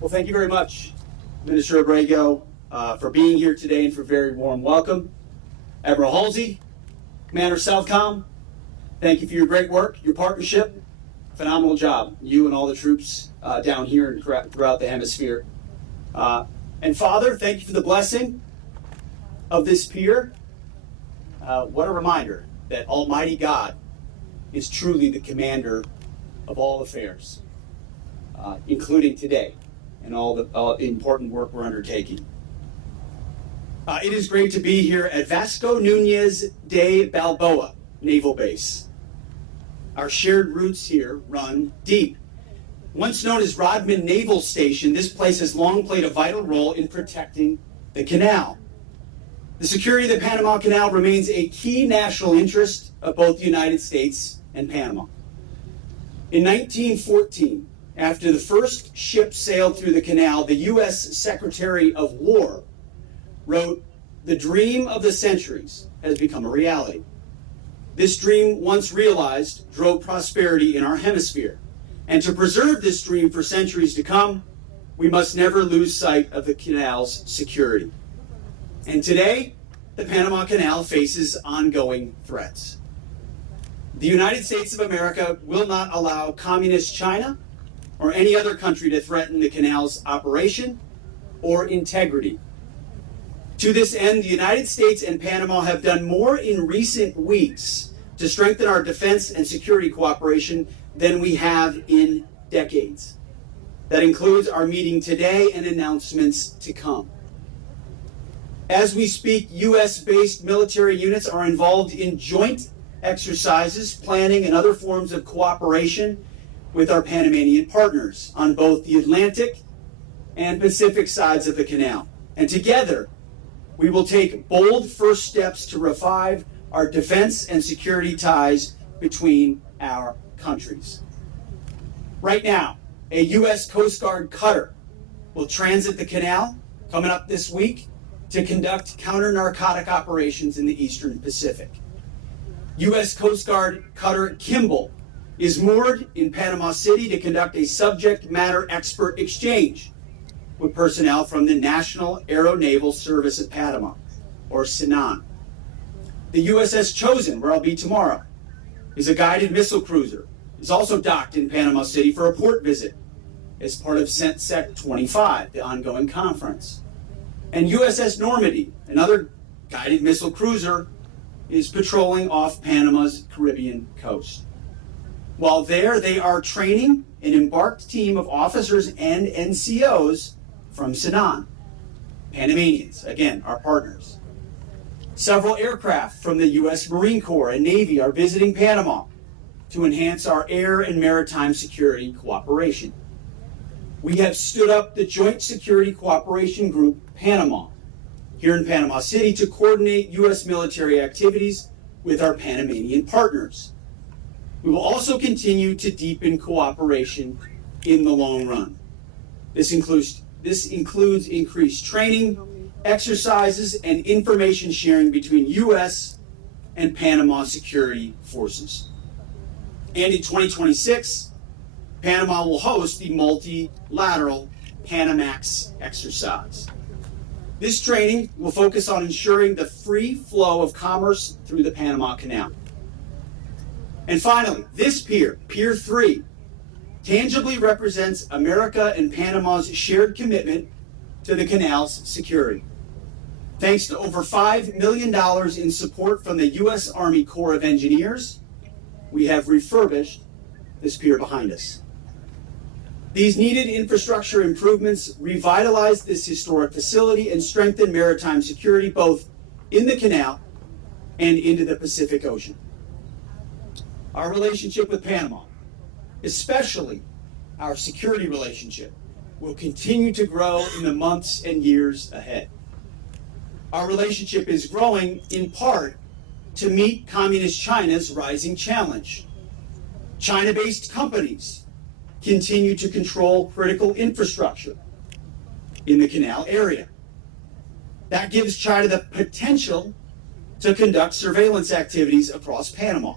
Well, thank you very much, Minister Abrego, for being here today and for a very warm welcome. Admiral Halsey, Commander Southcom, thank you for your great work, your partnership. Phenomenal job, you and all the troops down here and throughout the hemisphere. And Father, thank you for the blessing of this pier. What a reminder that Almighty God is truly the commander of all affairs, including today and all the important work we're undertaking. It is great to be here at Vasco Nuñez de Balboa Naval Base. Our shared roots here run deep. Once known as Rodman Naval Station, this place has long played a vital role in protecting the canal. The security of the Panama Canal remains a key national interest of both the United States and Panama. In 1914, after the first ship sailed through the canal, the U.S. Secretary of War wrote, "The dream of the centuries has become a reality." This dream, once realized, drove prosperity in our hemisphere. And to preserve this dream for centuries to come, we must never lose sight of the canal's security. And today, the Panama Canal faces ongoing threats. The United States of America will not allow communist China or any other country to threaten the canal's operation or integrity. To this end, the United States and Panama have done more in recent weeks to strengthen our defense and security cooperation than we have in decades. That includes our meeting today and announcements to come. As we speak, U.S.-based military units are involved in joint exercises, planning, and other forms of cooperation with our Panamanian partners on both the Atlantic and Pacific sides of the canal. And together, we will take bold first steps to revive our defense and security ties between our countries. Right now, a U.S. Coast Guard cutter will transit the canal coming up this week to conduct counter-narcotic operations in the Eastern Pacific. U.S. Coast Guard cutter Kimball is moored in Panama City to conduct a subject matter expert exchange with personnel from the National Aeronaval Service at Panama, or SANAN. The USS Chosen, where I'll be tomorrow, is a guided missile cruiser. It's also docked in Panama City for a port visit as part of CENTSEC 25, the ongoing conference. And USS Normandy, another guided missile cruiser, is patrolling off Panama's Caribbean coast. While there, they are training an embarked team of officers and NCOs from SANAN, Panamanians, again, our partners. Several aircraft from the U.S. Marine Corps and Navy are visiting Panama to enhance our air and maritime security cooperation. We have stood up the Joint Security Cooperation Group, Panama, here in Panama City to coordinate U.S. military activities with our Panamanian partners. We will also continue to deepen cooperation in the long run. This includes increased training, exercises, and information sharing between U.S. and Panama security forces. And in 2026, Panama will host the multilateral Panamax exercise. This training will focus on ensuring the free flow of commerce through the Panama Canal. And finally, this pier, Pier 3, tangibly represents America and Panama's shared commitment to the canal's security. Thanks to over $5 million in support from the U.S. Army Corps of Engineers, we have refurbished this pier behind us. These needed infrastructure improvements revitalize this historic facility and strengthen maritime security both in the canal and into the Pacific Ocean. Our relationship with Panama, especially our security relationship, will continue to grow in the months and years ahead. Our relationship is growing in part to meet Communist China's rising challenge. China-based companies continue to control critical infrastructure in the canal area. That gives China the potential to conduct surveillance activities across Panama.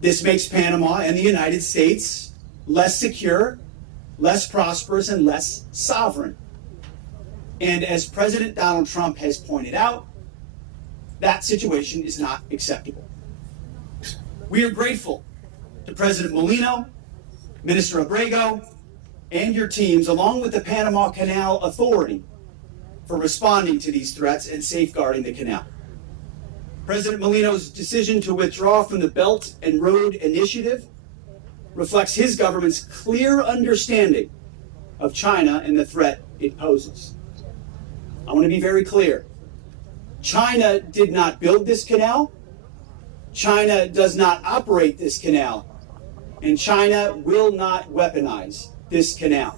This makes Panama and the United States less secure less prosperous, and less sovereign. And as President Donald Trump has pointed out, that situation is not acceptable. We are grateful to President Mulino, Minister Abrego, and your teams, along with the Panama Canal Authority, for responding to these threats and safeguarding the canal. President Mulino's decision to withdraw from the Belt and Road Initiative reflects his government's clear understanding of China and the threat it poses. I want to be very clear. China did not build this canal. China does not operate this canal. And China will not weaponize this canal.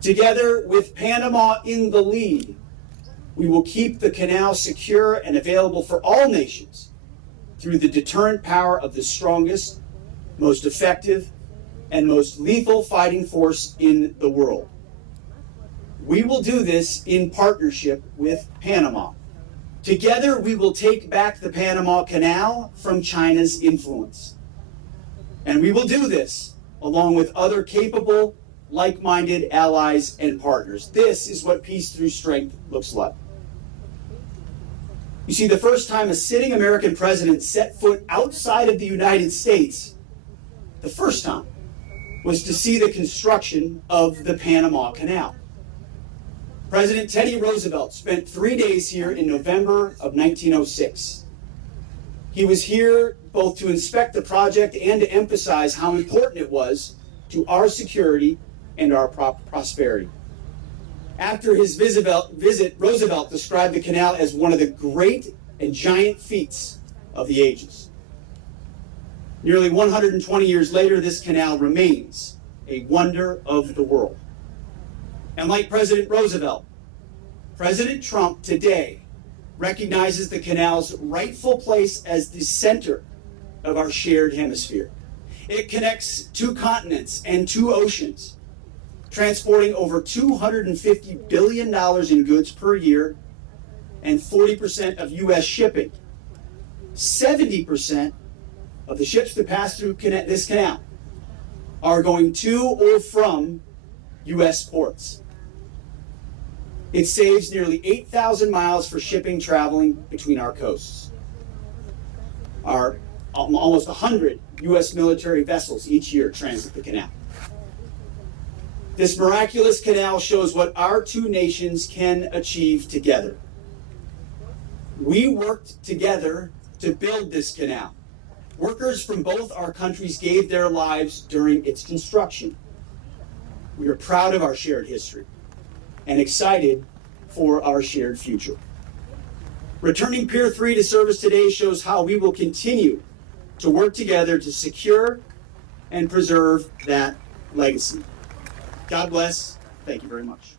Together with Panama in the lead, we will keep the canal secure and available for all nations through the deterrent power of the strongest, most effective, and most lethal fighting force in the world. We will do this in partnership with Panama. Together, we will take back the Panama Canal from China's influence. And we will do this along with other capable, like-minded allies and partners. This is what peace through strength looks like. You see, the first time a sitting American president set foot outside of the United States, the first time, was to see the construction of the Panama Canal. President Teddy Roosevelt spent 3 days here in November of 1906. He was here both to inspect the project and to emphasize how important it was to our security and our prosperity. After his visit, Roosevelt described the canal as one of the great and giant feats of the ages. Nearly 120 years later, this canal remains a wonder of the world. And like President Roosevelt, President Trump today recognizes the canal's rightful place as the center of our shared hemisphere. It connects 2 continents and 2 oceans, transporting over $250 billion in goods per year and 40% of U.S. shipping. 70% of the ships that pass through this canal are going to or from U.S. ports. It saves nearly 8,000 miles for shipping traveling between our coasts. Our almost 100 U.S. military vessels each year transit the canal. This miraculous canal shows what our 2 nations can achieve together. We worked together to build this canal. Workers from both our countries gave their lives during its construction. We are proud of our shared history and excited for our shared future. Returning Pier 3 to service today shows how we will continue to work together to secure and preserve that legacy. God bless. Thank you very much.